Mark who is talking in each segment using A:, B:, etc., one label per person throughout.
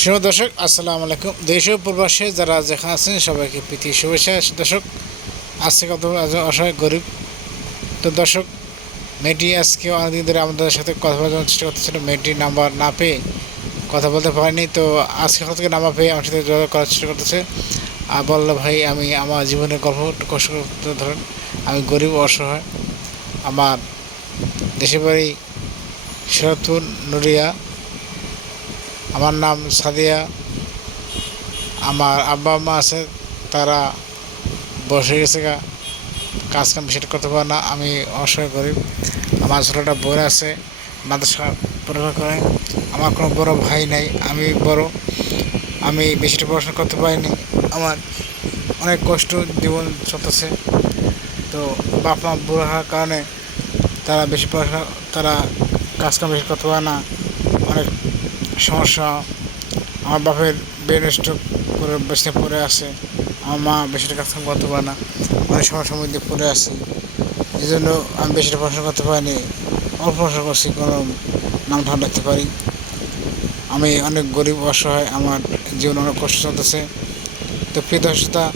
A: প্রিয় দর্শক, আসসালামু আলাইকুম। দেশ প্রবাসে যারা যেখানে আছেন, সবাইকে প্রীতি শুভেচ্ছা। দর্শক, আজকে কত অসহায় গরিব। তো দর্শক, মেয়েটি আজকে অনেকদিন ধরে আমাদের সাথে কথা বলার চেষ্টা করতেছিল। মেয়েটির নাম্বার না পেয়ে কথা বলতে পারিনি। তো আজকে হঠাৎ থেকে নাম্বার পেয়ে আমার সাথে যোগাযোগ করার চেষ্টা করতেছে। আর বলল, ভাই, আমি আমার জীবনের গল্প কষ্ট করতে ধরেন, আমি গরিব অসহায়। আমার দেশের বাড়ি শরৎপুর নড়িয়া আমার নাম সাদিয়া। আমার আব্বা আম্মা আছে, তারা বসে গেছে গা। কাজ কাম সেটা করতে পারে না, আমি অসহায় গরিব। আমার ছোটোটা বোন আছে, মাদ্রাসা পড়াশোনা করে। আমার কোনো বড় ভাই নাই, আমি বড়। আমি বেশিটা পড়াশোনা করতে পারিনি। আমার অনেক কষ্ট জীবন চলতেছে। তো বাপ মা বুড়ো হওয়ার কারণে তারা বেশি পড়াশোনা, তারা কাজ কাম বেশি করতে পারে না। অনেক সমস্যা। আমার বাপের ব্রেন স্ট্রোক করে বেসে পড়ে আছে। আমার মা বেশিটা কাজ করতে পারে না। অনেক সমস্যার মধ্যে পড়ে আছি। এই জন্য আমি বেশিটা পড়াশোনা করতে পারিনি। অল্প পড়াশোনা করছি, কোনো নাম ঠাম রাখতে পারি। আমি অনেক গরিব, অসহায়, আমার জীবনে অনেক কষ্ট চলতেছে। তো প্রিয়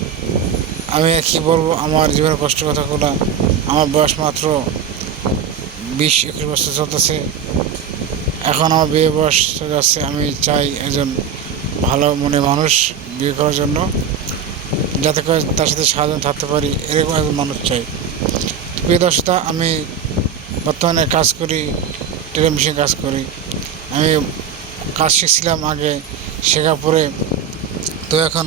A: আমি কী বলব, আমার জীবনের কষ্ট কথাগুলো আমার বয়স মাত্র বিশ, একুশ বছর চলতেছে। এখন আমার বিয়ে বয়স যাচ্ছে, আমি চাই একজন ভালো মনে মানুষ বিয়ে করার জন্য, যাতে করে তার সাথে সাহায্য থাকতে পারি, এরকম একজন মানুষ চাই। প্রিয় দর্শকতা, আমি বর্তমানে কাজ করি, টেলিভিশন কাজ করি। আমি কাজ শিখছিলাম আগে শেখার পরে তো এখন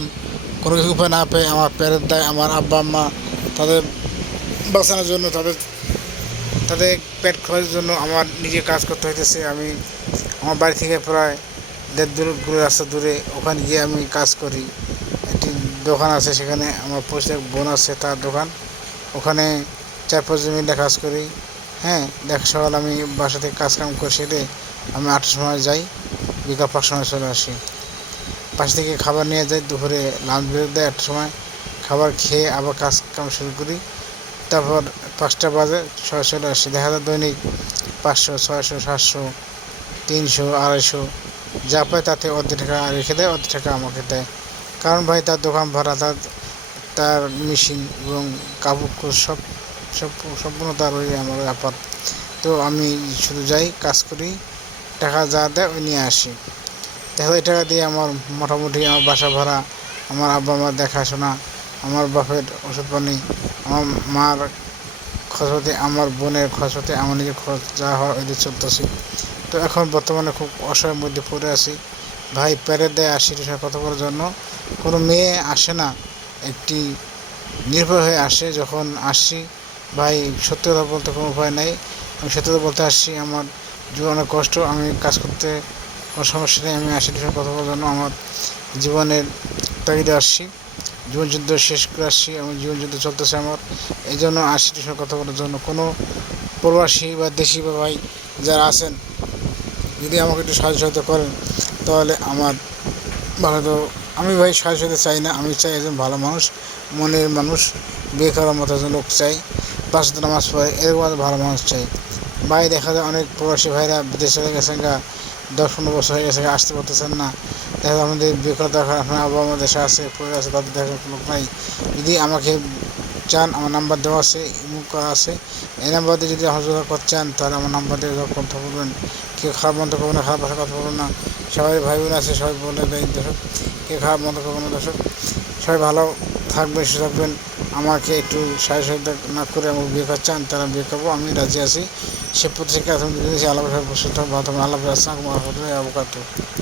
A: কোনো কিছু উপায় না পেয়ে আমার প্যারের দেয়, আমার আব্বা আম্মা তাদের বাঁচানোর জন্য তাদের তাদের পেট খরচের জন্য আমার নিজে কাজ করতে হইতেছে। আমি আমার বাড়ি থেকে প্রায় দেড় দূর রাস্তা দূরে ওখানে গিয়ে আমি কাজ করি। একটি দোকান আছে সেখানে আমার পরিচিত বোন আছে, তার দোকান। ওখানে চার পাঁচজন মিলে কাজ করি। হ্যাঁ দেখা সকাল আমি বাসা থেকে কাজ কাম করে সেরে আমি আটটার সময় যাই, বিকাল পাঁচ সময় চলে আসি। পাশে থেকে খাবার নিয়ে যাই, দুপুরে লাঞ্চ ব্রেক দেয় একটার সময়। খাবার খেয়ে আবার কাজ কাম শুরু করি। তারপর পাঁচটা বাজে ছয় চলে আসি দেখা যায় দৈনিক পাঁচশো, ছয়শো, সাতশো, তিনশো, আড়াইশো। যা পায় তাতে অর্ধেক টাকা রেখে দেয়, অর্ধেক টাকা আমাকে দেয়। কারণ ভাই, তার দোকান ভাড়া, তার তার মেশিন এবং কাপড় সব সব, সম্পূর্ণ তার ওই আমার ব্যাপার তো আমি শুধু যাই, কাজ করি, টাকা যা দেয় ওই নিয়ে আসি। দেখা যায় টাকা দিয়ে আমার মোটামুটি আমার বাসা ভাড়া, আমার আব্বা মার দেখাশোনা আমার বাপের ওষুধ পানি, আমার মার খরচ আমার বোনের খরচ আমার নিজের খরচ, যা হয় ওই চলতেছি। তো এখন বর্তমানে খুব অসহায়ের মধ্যে পড়ে আছি। ভাই প্যারে দেয় আসি কথা বলার জন্য। কোনো মেয়ে আসে না, একটি নির্ভর হয়ে আসে যখন আসছি। ভাই সত্যি কথা বলতে কোনো উপায় নেই। আমি সত্যি কথা বলতে আসছি, আমার জীবনে কষ্ট, আমি কাজ করতে কোনো সমস্যা নেই, আমি আসি কথা বলার জন্য আমার জীবনের তাগিদে আসছি। জীবনযুদ্ধ শেষ করে আসছি, আমার জীবনযুদ্ধ চলতেছে আমার। এই জন্য আসি টিউশন কথা বলার জন্য। কোনো প্রবাসী বা দেশি বা ভাই যারা আছেন, যদি আমাকে একটু সাহায্য সহায়তা করেন, তাহলে আমার ভালো তো আমি ভাই সাহায্য সহায়তা চাই না, আমি চাই একজন ভালো মানুষ, মনের মানুষ বিয়ে করার মতো একজন লোক চাই, পাঁচ দিন নামাজ পড়ে, এরকম ভালো মানুষ চাই। ভাই, দেখা যায় অনেক প্রবাসী ভাইরা বিদেশে চলে গেছেন গা, দশ পনেরো বছর হয়ে গেছে আসতে পারতেছেন না। দেখা যায় আমাদের করা দরকার, আপনার আবহাওয়া আমার দেশে আছে, পড়ে আছে, তাদের দেখার কোনো নাই। যদি আমাকে চান, আমার নাম্বার দেওয়া আছে ইমুক করা আছে। এই নাম্বার দিয়ে যদি আমার যোগাযোগ করতে চান, তাহলে আমার নাম্বার দিয়ে কথা বলবেন। কেউ খারাপ মন্দ করবে না, খারাপ ভাষা কথা বলবেন না। সবাই ভাই বোন আছে, সবাই বলে দেয় দর্শক। কেউ খারাপ মন্দ করবে না, দর্শক। সবাই ভালো থাকবেন, সুস্থ থাকবেন। আমাকে একটু সাহায্য না করে আমার বিয়ে চান তারা বিয়ে করব, আমি রাজি আছি। সে প্রত্যেকে আলাপ আলাপ আসসালাম রহমতুল্লাহি